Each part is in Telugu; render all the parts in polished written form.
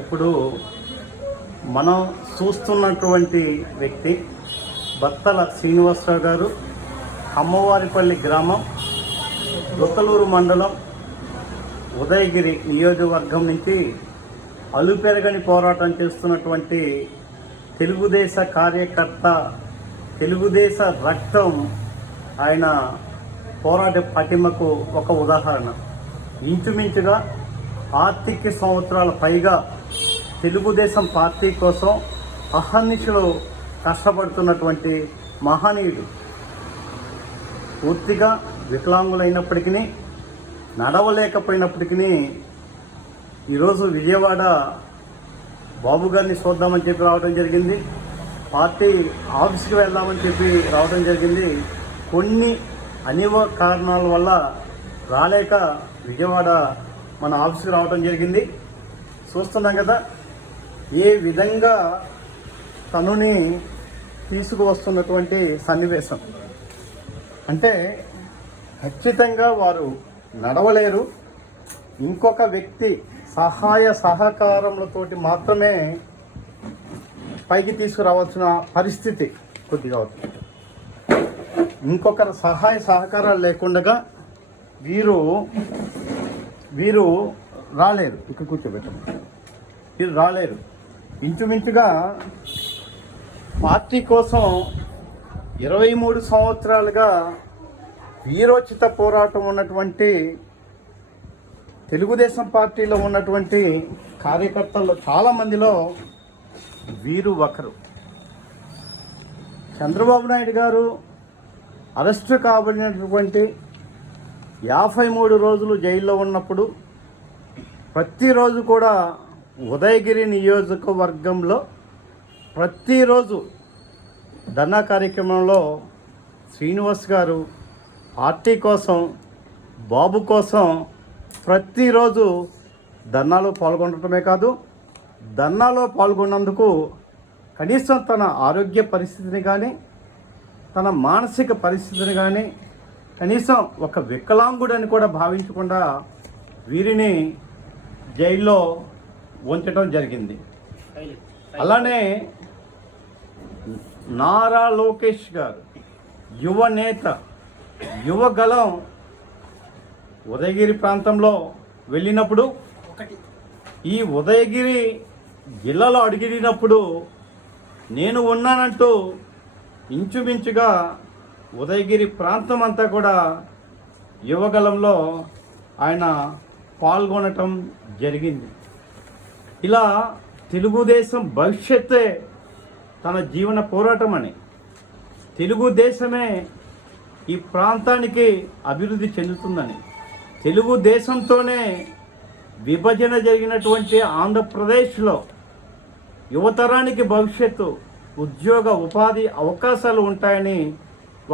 ఇప్పుడు మనం చూస్తున్నటువంటి వ్యక్తి బత్తల శ్రీనివాసరావు గారు, అమ్మవారిపల్లి గ్రామం, దొత్తలూరు మండలం, ఉదయగిరి నియోజకవర్గం నుంచి అలుపెరగని పోరాటం చేస్తున్నటువంటి తెలుగుదేశ కార్యకర్త, తెలుగుదేశ రక్తం. ఆయన పోరాట పటిమకు ఒక ఉదాహరణ. ఇంచుమించుగా ఆర్థిక సంవత్సరాల పైగా తెలుగుదేశం పార్టీ కోసం అహర్నిశలు కష్టపడుతున్నటువంటి మహనీయుడు. పూర్తిగా వికలాంగులైనప్పటికీ, నడవలేకపోయినప్పటికీ ఈరోజు విజయవాడ బాబు గారిని చూద్దామని చెప్పి రావడం జరిగింది. పార్టీ ఆఫీస్కి వెళ్దామని చెప్పి రావడం జరిగింది. కొన్ని అనివార్య కారణాల వల్ల రాలేక విజయవాడ మన ఆఫీస్కి రావడం జరిగింది. చూస్తున్నాం కదా ఏ విధంగా తనుని తీసుకువస్తున్నటువంటి సన్నివేశం. అంటే ఖచ్చితంగా వారు నడవలేరు. ఇంకొక వ్యక్తి సహాయ సహకారములతోటి మాత్రమే పైకి తీసుకురావాల్సిన పరిస్థితి కొద్దిగా అవుతుంది. ఇంకొకరి సహాయ సహకారాలు లేకుండా వీరు రాలేరు. ఇక్కడ కూర్చోబెట్టండి. వీరు రాలేరు. ఇంచుమించుగా పార్టీ కోసం 23 సంవత్సరాలుగా వీరోచిత పోరాటం ఉన్నటువంటి తెలుగుదేశం పార్టీలో ఉన్నటువంటి కార్యకర్తల్లో చాలామందిలో వీరు ఒకరు. చంద్రబాబు నాయుడు గారు అరెస్టు కాబడినటువంటి 53 రోజులు జైల్లో ఉన్నప్పుడు ప్రతిరోజు కూడా ఉదయగిరి నియోజకవర్గంలో ప్రతిరోజు ధర్నా కార్యక్రమంలో శ్రీనివాస్ గారు పార్టీ కోసం, బాబు కోసం ప్రతిరోజు ధర్నాలో పాల్గొనడమే కాదు, ధర్నాలో పాల్గొన్నందుకు కనీసం తన ఆరోగ్య పరిస్థితిని కానీ, తన మానసిక పరిస్థితిని కానీ, కనీసం ఒక వికలాంగుడని కూడా భావించకుండా వీరిని జైల్లో ఉంచడం జరిగింది. అలానే నారా లోకేష్ గారు, యువ నేత, యువగలం, ఉదయగిరి ప్రాంతంలో వెళ్ళినప్పుడు, ఈ ఉదయగిరి జిల్లాలో అడిగినప్పుడు నేను ఉన్నానంటూ ఇంచుమించుగా ఉదయగిరి ప్రాంతం అంతా కూడా యువగలంలో ఆయన పాల్గొనటం జరిగింది. ఇలా తెలుగుదేశం భవిష్యత్తే తన జీవన పోరాటం అని, తెలుగుదేశమే ఈ ప్రాంతానికి అభివృద్ధి చెందుతుందని, తెలుగుదేశంతోనే విభజన జరిగినటువంటి ఆంధ్రప్రదేశ్లో యువతరానికి భవిష్యత్తు, ఉద్యోగ ఉపాధి అవకాశాలు ఉంటాయని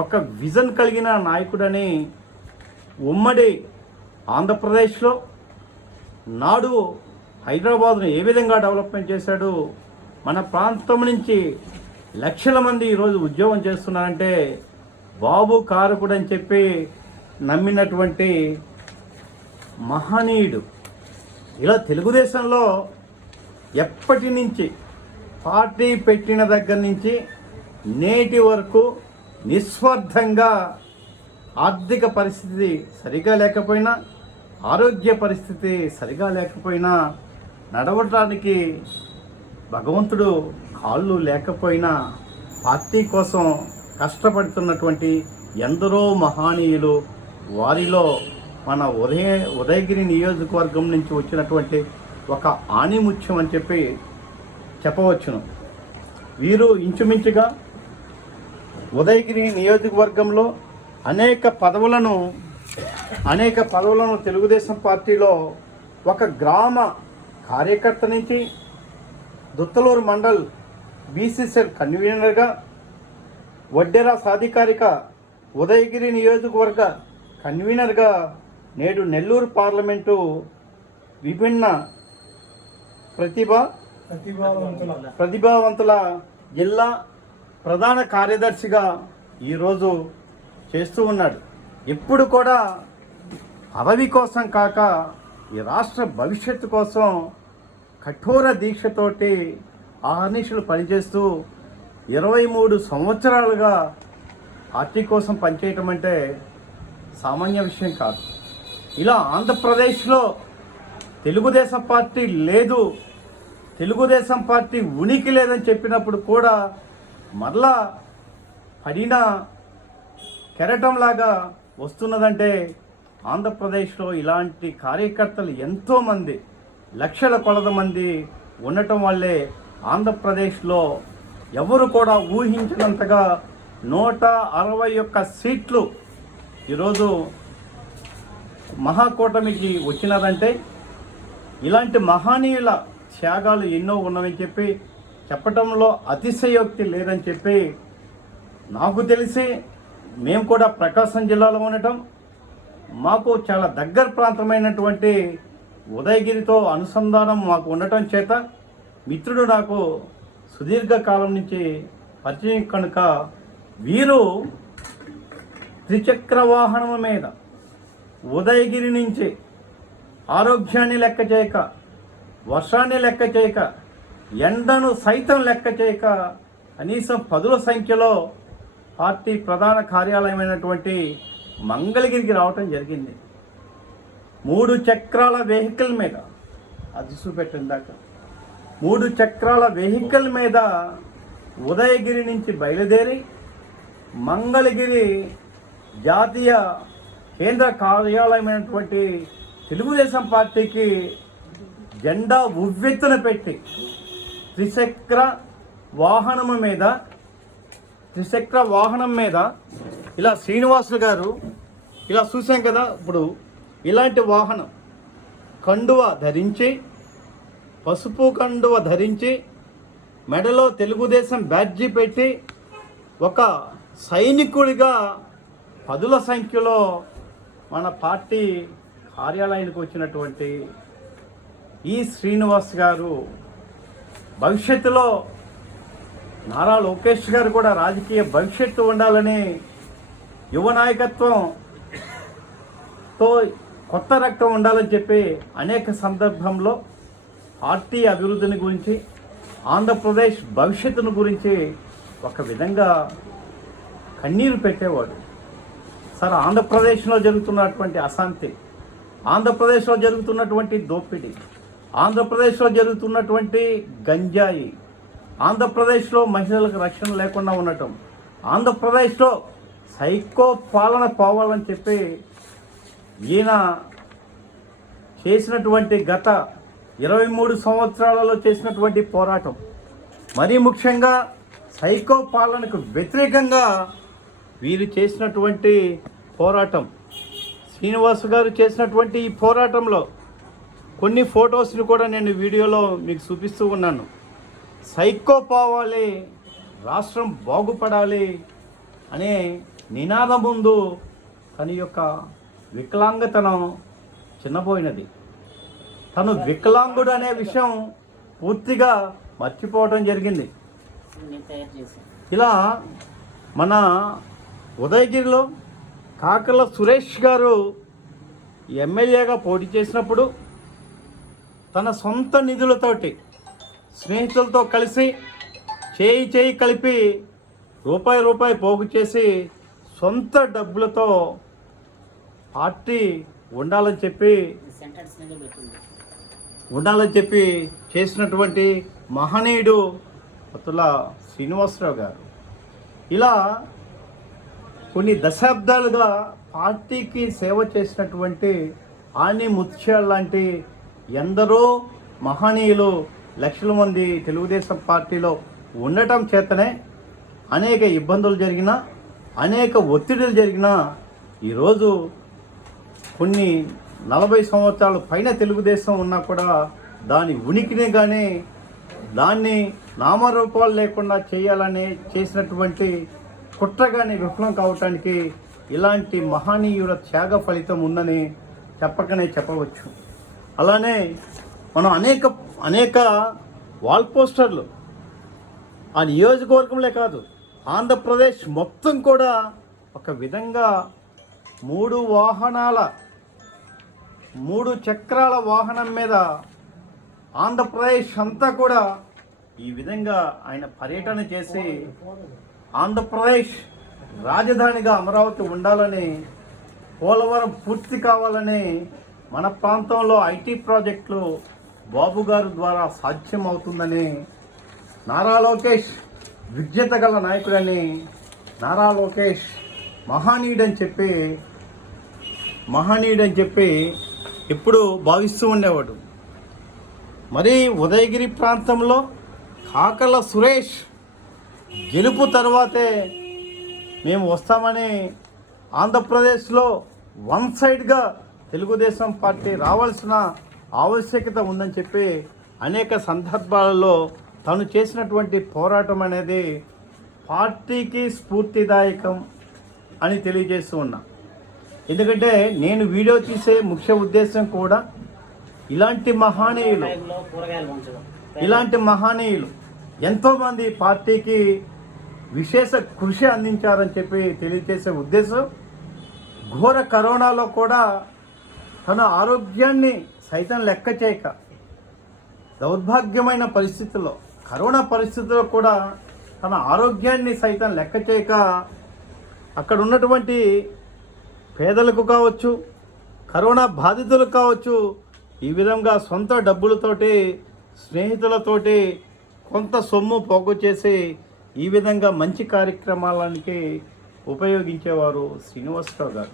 ఒక విజన్ కలిగిన నాయకుడని, ఉమ్మడి ఆంధ్రప్రదేశ్లో నాడు హైదరాబాద్ను ఏ విధంగా డెవలప్మెంట్ చేశాడు, మన ప్రాంతం నుంచి లక్షల మంది ఈరోజు ఉద్యోగం చేస్తున్నారంటే బాబు కారకుడు అని చెప్పి నమ్మినటువంటి మహనీయుడు. ఇలా తెలుగుదేశంలో ఎప్పటి నుంచి పార్టీ పెట్టిన దగ్గర నుంచి నేటి వరకు నిస్వార్థంగా ఆర్థిక పరిస్థితి సరిగా లేకపోయినా, ఆరోగ్య పరిస్థితి సరిగా లేకపోయినా, నడవడానికి భగవంతుడు కాళ్ళు లేకపోయినా పార్టీ కోసం కష్టపడుతున్నటువంటి ఎందరో మహనీయులు. వారిలో మన ఉదయగిరి నియోజకవర్గం నుంచి వచ్చినటువంటి ఒక ఆణిముత్యం అని చెప్పి చెప్పవచ్చును. వీరు ఇంచుమించుగా ఉదయగిరి నియోజకవర్గంలో అనేక పదవులను తెలుగుదేశం పార్టీలో ఒక గ్రామ కార్యకర్త నుంచి దొత్తలూరు మండల్ బీసీసీఎల్ కన్వీనర్గా, వడ్డెరా సాధికారిక ఉదయగిరి నియోజకవర్గ కన్వీనర్గా, నేడు నెల్లూరు పార్లమెంటు విభిన్న ప్రతిభావంతుల జిల్లా ప్రధాన కార్యదర్శిగా ఈరోజు చేస్తూ ఉన్నాడు. ఎప్పుడు కూడా పదవి కోసం కాక ఈ రాష్ట్ర భవిష్యత్తు కోసం కఠోర దీక్షతోటి ఆహర్నిశలు పనిచేస్తూ 23 సంవత్సరాలుగా పార్టీ కోసం పనిచేయటం అంటే సామాన్య విషయం కాదు. ఇలా ఆంధ్రప్రదేశ్లో తెలుగుదేశం పార్టీ లేదు, తెలుగుదేశం పార్టీ ఉనికి లేదని చెప్పినప్పుడు కూడా మరలా పడిన కెరటంలాగా వస్తున్నదంటే ఆంధ్రప్రదేశ్లో ఇలాంటి కార్యకర్తలు ఎంతోమంది, లక్షల కొలది మంది ఉండటం వల్లే ఆంధ్రప్రదేశ్లో ఎవరు కూడా ఊహించినంతగా 161 సీట్లు ఈరోజు మహాకూటమికి వచ్చినదంటే ఇలాంటి మహనీయుల త్యాగాలు ఎన్నో ఉన్నవని చెప్పి చెప్పటంలో అతిశయోక్తి లేదని చెప్పి నాకు తెలిసి మేము కూడా ప్రకాశం జిల్లాలో ఉండటం, మాకు చాలా దగ్గర ప్రాంతమైనటువంటి ఉదయగిరితో అనుసంధానం మాకు ఉండటం చేత మిత్రుడు నాకు సుదీర్ఘకాలం నుంచి పరిచయం కనుక వీరు త్రిచక్ర వాహనం మీద ఉదయగిరి నుంచి ఆరోగ్యాన్ని లెక్క చేయక, వర్షాన్ని లెక్క చేయక, ఎండను సైతం లెక్క చేయక కనీసం 10ల సంఖ్యలో పార్టీ ప్రధాన కార్యాలయమైనటువంటి మంగళగిరికి రావటం జరిగింది. 3 చక్రాల వెహికల్ మీద, అది చూపెట్టిన దాకా 3 చక్రాల వెహికల్ మీద ఉదయగిరి నుంచి బయలుదేరి మంగళగిరి జాతీయ కేంద్ర కార్యాలయమైనటువంటి తెలుగుదేశం పార్టీకి జెండా ఉవ్వెత్తున పెట్టి త్రిచక్ర వాహనం మీద ఇలా శ్రీనివాసులు గారు ఇలా చూసాం కదా. ఇప్పుడు ఇలాంటి వాహనం కండువ ధరించి, పసుపు కండువ ధరించి, మెడలో తెలుగుదేశం బ్యాడ్జీ పెట్టి ఒక సైనికుడిగా 10ల సంఖ్యలో మన పార్టీ కార్యాలయానికి వచ్చినటువంటి ఈ శ్రీనివాస్ గారు భవిష్యత్తులో నారా లోకేష్ గారు కూడా రాజకీయ భవిష్యత్తు ఉండాలని యువ నాయకత్వంతో కొత్త రక్తం ఉండాలని చెప్పి అనేక సందర్భంలో పార్టీ అభివృద్ధిని గురించి, ఆంధ్రప్రదేశ్ భవిష్యత్తును గురించి ఒక విధంగా కన్నీరు పెట్టేవాడు. సార్, ఆంధ్రప్రదేశ్లో జరుగుతున్నటువంటి అశాంతి, ఆంధ్రప్రదేశ్లో జరుగుతున్నటువంటి దోపిడీ, ఆంధ్రప్రదేశ్లో జరుగుతున్నటువంటి గంజాయి, ఆంధ్రప్రదేశ్లో మహిళలకు రక్షణ లేకుండా ఉండటం, ఆంధ్రప్రదేశ్లో సైకో పాలన పోవాలని చెప్పి ఈయన చేసినటువంటి గత 23 సంవత్సరాలలో చేసినటువంటి పోరాటం, మరీ ముఖ్యంగా సైకో పాలనకు వ్యతిరేకంగా వీరు చేసినటువంటి పోరాటం, శ్రీనివాస్ గారు చేసినటువంటి ఈ పోరాటంలో కొన్ని ఫొటోస్ని కూడా నేను వీడియోలో మీకు చూపిస్తూ ఉన్నాను. సైకో పోవాలి, రాష్ట్రం బాగుపడాలి అనే నినాదం ముందు తన యొక్క వికలాంగతనం చిన్నపోయినది. తను వికలాంగుడు అనే విషయం పూర్తిగా మర్చిపోవడం జరిగింది. ఇలా మన ఉదయగిరిలో కాకల సురేష్ గారు ఎమ్మెల్యేగా పోటీ చేసినప్పుడు తన సొంత నిధులతోటి స్నేహితులతో కలిసి చేయి కలిపి రూపాయి పోగు చేసి సొంత డబ్బులతో పార్టీ ఉండాలని చెప్పి చేసినటువంటి మహనీయుడు అతుల శ్రీనివాసరావు గారు. ఇలా కొన్ని దశాబ్దాలుగా పార్టీకి సేవ చేసినటువంటి ఆని ముత్యాల లాంటి ఎందరో మహనీయులు లక్షల మంది తెలుగుదేశం పార్టీలో ఉండటం చేతనే అనేక ఇబ్బందులు జరిగినా, అనేక ఒత్తిడులు జరిగినా ఈరోజు కొన్ని 40 సంవత్సరాల పైన తెలుగుదేశం ఉన్నా కూడా దాని ఉనికిని కానీ దాన్ని నామరూపాలు లేకుండా చేయాలని చేసినటువంటి కుట్ర కానీ విఫలం కావటానికి ఇలాంటి మహనీయుల త్యాగ ఫలితం ఉందని చెప్పకనే చెప్పవచ్చు. అలానే మనం అనేక వాల్ పోస్టర్లు ఆ నియోజకవర్గంలో కాదు, ఆంధ్రప్రదేశ్ మొత్తం కూడా ఒక విధంగా 3 చక్రాల వాహనం మీద ఆంధ్రప్రదేశ్ అంతా కూడా ఈ విధంగా ఆయన పర్యటన చేసి ఆంధ్రప్రదేశ్ రాజధానిగా అమరావతి ఉండాలని, పోలవరం పూర్తి కావాలని, మన ప్రాంతంలో ఐటీ ప్రాజెక్టులు బాబు గారి ద్వారా సాధ్యం అవుతుందని, నారా లోకేష్ విజ్ఞత గల నాయకుడని, నారా లోకేష్ మహనీయుడని చెప్పి ఎప్పుడు భావిస్తూ ఉండేవాడు. మరి ఉదయగిరి ప్రాంతంలో కాకల సురేష్ గెలుపు తర్వాతే మేము వస్తామని ఆంధ్రప్రదేశ్లో వన్ సైడ్గా తెలుగుదేశం పార్టీ రావాల్సిన ఆవశ్యకత ఉందని చెప్పి అనేక సందర్భాలలో తను చేసినటువంటి పోరాటం అనేది పార్టీకి స్ఫూర్తిదాయకం అని తెలియజేస్తూ ఉన్నా. ఎందుకంటే నేను వీడియో తీసే ముఖ్య ఉద్దేశం కూడా ఇలాంటి మహనీయులు ఎంతోమంది పార్టీకి విశేష కృషి అందించారని చెప్పి తెలియజేసే ఉద్దేశం. ఘోర కరోనాలో కూడా తన ఆరోగ్యాన్ని సైతం లెక్క చేయక, దౌర్భాగ్యమైన పరిస్థితుల్లో, కరోనా పరిస్థితుల్లో కూడా తన ఆరోగ్యాన్ని సైతం లెక్క చేయక అక్కడ ఉన్నటువంటి పేదలకు కావచ్చు, కరోనా బాధితులకు కావచ్చు, ఈ విధంగా సొంత డబ్బులతోటి, స్నేహితులతోటి కొంత సొమ్ము పోగు చేసి ఈ విధంగా మంచి కార్యక్రమాలకి ఉపయోగించేవారు శ్రీనివాసరావు గారు.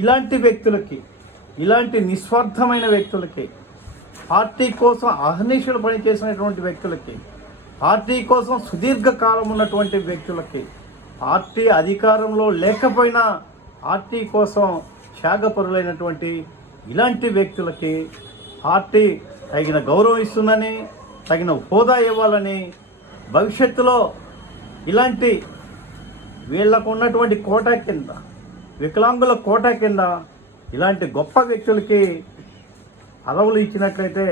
ఇలాంటి వ్యక్తులకి, ఇలాంటి నిస్వార్థమైన వ్యక్తులకి, పార్టీ కోసం అహర్నిశలు పనిచేసినటువంటి వ్యక్తులకి, పార్టీ కోసం సుదీర్ఘకాలం ఉన్నటువంటి వ్యక్తులకి, పార్టీ అధికారంలో లేకపోయినా పార్టీ కోసం త్యాగపరులైనటువంటి ఇలాంటి వ్యక్తులకి పార్టీ తగిన గౌరవం ఇస్తుందని, తగిన హోదా ఇవ్వాలని, భవిష్యత్తులో ఇలాంటి వీళ్లకు ఉన్నటువంటి కోటా కింద, వికలాంగుల కోటా కింద ఇలాంటి గొప్ప వ్యక్తులకి పదవులు ఇచ్చినట్లయితే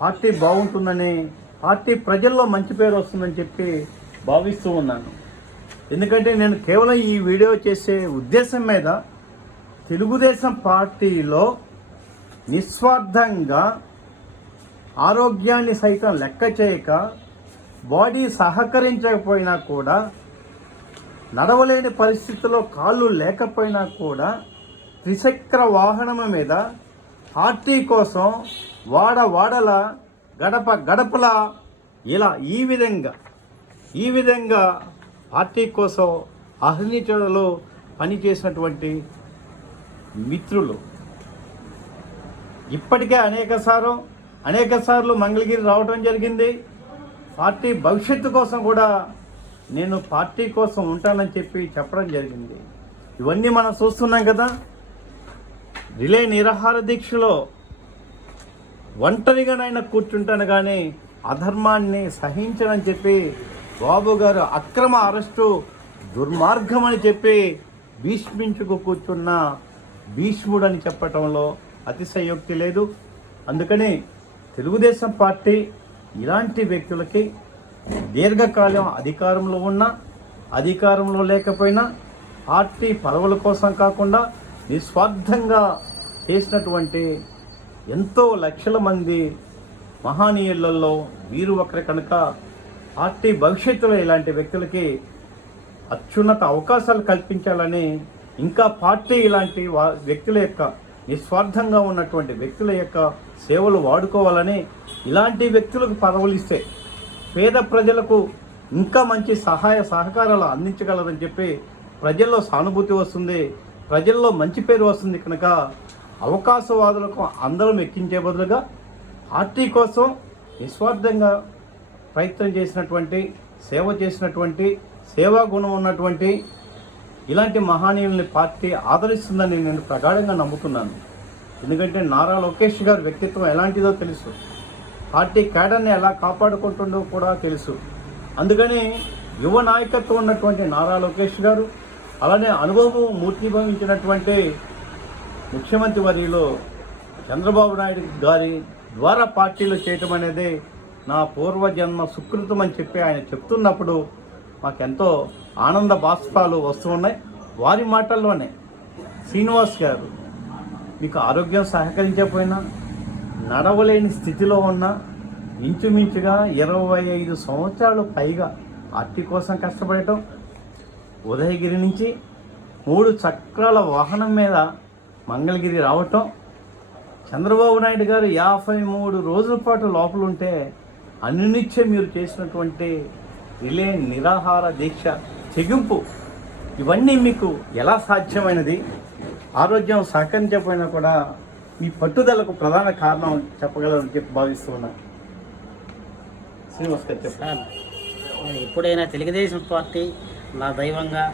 పార్టీ బాగుంటుందని, పార్టీ ప్రజల్లో మంచి పేరు వస్తుందని చెప్పి భావిస్తూ ఉన్నాను. ఎందుకంటే నేను కేవలం ఈ వీడియో చేసే ఉద్దేశం మీద తెలుగుదేశం పార్టీలో నిస్వార్థంగా ఆరోగ్యాన్ని సైతం లెక్క చేయక, బాడీ సహకరించకపోయినా కూడా, నడవలేని పరిస్థితుల్లో కాళ్ళు లేకపోయినా కూడా త్రిచక్ర వాహనం మీద పార్టీ కోసం వాడల గడప గడపల ఇలా ఈ విధంగా పార్టీ కోసం అహర్నిశలు పనిచేసినటువంటి మిత్రులు ఇప్పటికే అనేక సార్లు మంగళగిరి రావడం జరిగింది. పార్టీ భవిష్యత్తు కోసం కూడా నేను పార్టీ కోసం ఉంటానని చెప్పి చెప్పడం జరిగింది. ఇవన్నీ మనం చూస్తున్నాం కదా. రిలే నిరాహార దీక్షలో ఒంటరిగానైనా కూర్చుంటాను కానీ అధర్మాన్ని సహించనని చెప్పి బాబు గారు అక్రమ అరెస్టు దుర్మార్గం అని చెప్పి భీష్మించుకు కూర్చున్న భీష్ముడని చెప్పటంలో అతిశయోక్తి లేదు. అందుకని తెలుగుదేశం పార్టీ ఇలాంటి వ్యక్తులకి దీర్ఘకాలం అధికారంలో ఉన్నా, అధికారంలో లేకపోయినా పార్టీ పదవుల కోసం కాకుండా నిస్వార్థంగా చేసినటువంటి ఎంతో లక్షల మంది మహనీయులలో వీరు ఒకరి కనుక పార్టీ భవిష్యత్తులో ఇలాంటి వ్యక్తులకి అత్యున్నత అవకాశాలు కల్పించాలని, ఇంకా పార్టీ ఇలాంటి వ్యక్తుల యొక్క నిస్వార్థంగా ఉన్నటువంటి వ్యక్తుల యొక్క సేవలు వాడుకోవాలని, ఇలాంటి వ్యక్తులకు పదవులు ఇస్తే పేద ప్రజలకు ఇంకా మంచి సహాయ సహకారాలు అందించగలరని చెప్పి ప్రజల్లో సానుభూతి వస్తుంది, ప్రజల్లో మంచి పేరు వస్తుంది. కనుక అవకాశవాదులకు అందరం ఎక్కించే బదులుగా పార్టీ కోసం నిస్వార్థంగా ప్రయత్నం చేసినటువంటి, సేవ చేసినటువంటి, సేవా గుణం ఉన్నటువంటి ఇలాంటి మహనీయుల్ని పార్టీ ఆదరిస్తుందని నేను ప్రగాఢంగా నమ్ముతున్నాను. ఎందుకంటే నారా లోకేష్ గారి వ్యక్తిత్వం ఎలాంటిదో తెలుసు, పార్టీ క్యాడర్ని ఎలా కాపాడుకుంటుందో కూడా తెలుసు. అందుకని యువ నాయకత్వం ఉన్నటువంటి నారా లోకేష్ గారు, అలానే అనుభవం మూర్తిభవించినటువంటి ముఖ్యమంత్రి వర్యులు చంద్రబాబు నాయుడు గారి ద్వారా పార్టీలు చేయటం అనేది నా పూర్వజన్మ సుకృతం అని చెప్పి ఆయన చెప్తున్నప్పుడు మాకెంతో ఆనంద బాష్పాలు వస్తూ ఉన్నాయి. వారి మాటల్లోనే శ్రీనివాస్ గారు, మీకు ఆరోగ్యం సహకరించకపోయినా, నడవలేని స్థితిలో ఉన్నా, ఇంచుమించుగా 25 సంవత్సరాలు పైగా పార్టీ కోసం కష్టపడటం, ఉదయగిరి నుంచి 3 చక్రాల వాహనం మీద మంగళగిరి రావటం, చంద్రబాబు నాయుడు గారు 53 రోజుల పాటు లోపల ఉంటే అన్నినిచ్చే మీరు చేసినటువంటి రిలే నిరాహార దీక్ష తెగింపు, ఇవన్నీ మీకు ఎలా సాధ్యమైనది? ఆరోగ్యం సహకరించకపోయినా కూడా మీ పట్టుదలకు ప్రధాన కారణం చెప్పగలరని చెప్పి భావిస్తూ ఉన్నా. శ్రీనివాస్ గారు చెప్పండి. నేను ఎప్పుడైనా తెలుగుదేశం పార్టీ నా దైవంగా,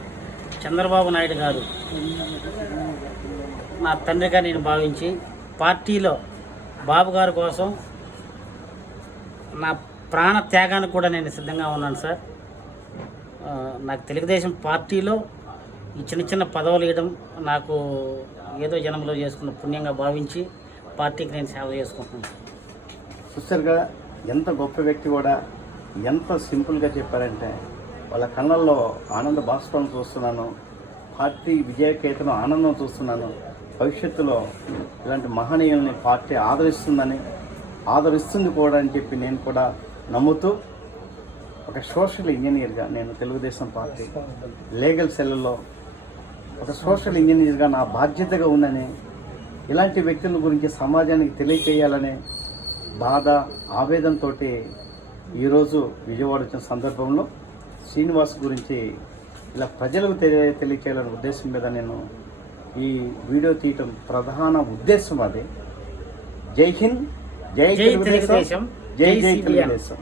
చంద్రబాబు నాయుడు గారు నా తండ్రిగా నేను భావించి పార్టీలో బాబు గారి కోసం నా ప్రాణ త్యాగానికి కూడా నేను సిద్ధంగా ఉన్నాను సార్. నాకు తెలుగుదేశం పార్టీలో ఈ చిన్న చిన్న పదవులు ఇవ్వడం నాకు ఏదో జన్మలో చేసుకున్న పుణ్యంగా భావించి పార్టీకి నేను సేవ చేసుకుంటున్నాను. చూస్తారుగా ఎంత గొప్ప వ్యక్తి కూడా ఎంత సింపుల్గా చెప్పారంటే, వాళ్ళ కళ్ళల్లో ఆనంద బాష్పాలను చూస్తున్నాను, పార్టీ విజయకేతను ఆనందం చూస్తున్నాను. భవిష్యత్తులో ఇలాంటి మహనీయుల్ని పార్టీ ఆదరిస్తుంది కూడా అని చెప్పి నేను కూడా నమ్ముతూ, ఒక సోషల్ ఇంజనీర్గా నేను తెలుగుదేశం పార్టీ లీగల్ సెల్లో ఒక సోషల్ ఇంజనీర్గా నా బాధ్యతగా ఉందని, ఇలాంటి వ్యక్తుల గురించి సమాజానికి తెలియచేయాలనే బాధ ఆవేదనతో ఈరోజు విజయవాడ వచ్చిన సందర్భంలో శ్రీనివాస్ గురించి ఇలా ప్రజలకు తెలియచేయాలనే ఉద్దేశం మీద నేను ఈ వీడియో తీయటం ప్రధాన ఉద్దేశం అది. జై హింద్, జై తెలుగుదేశం, జై జై తెలుగుదేశం.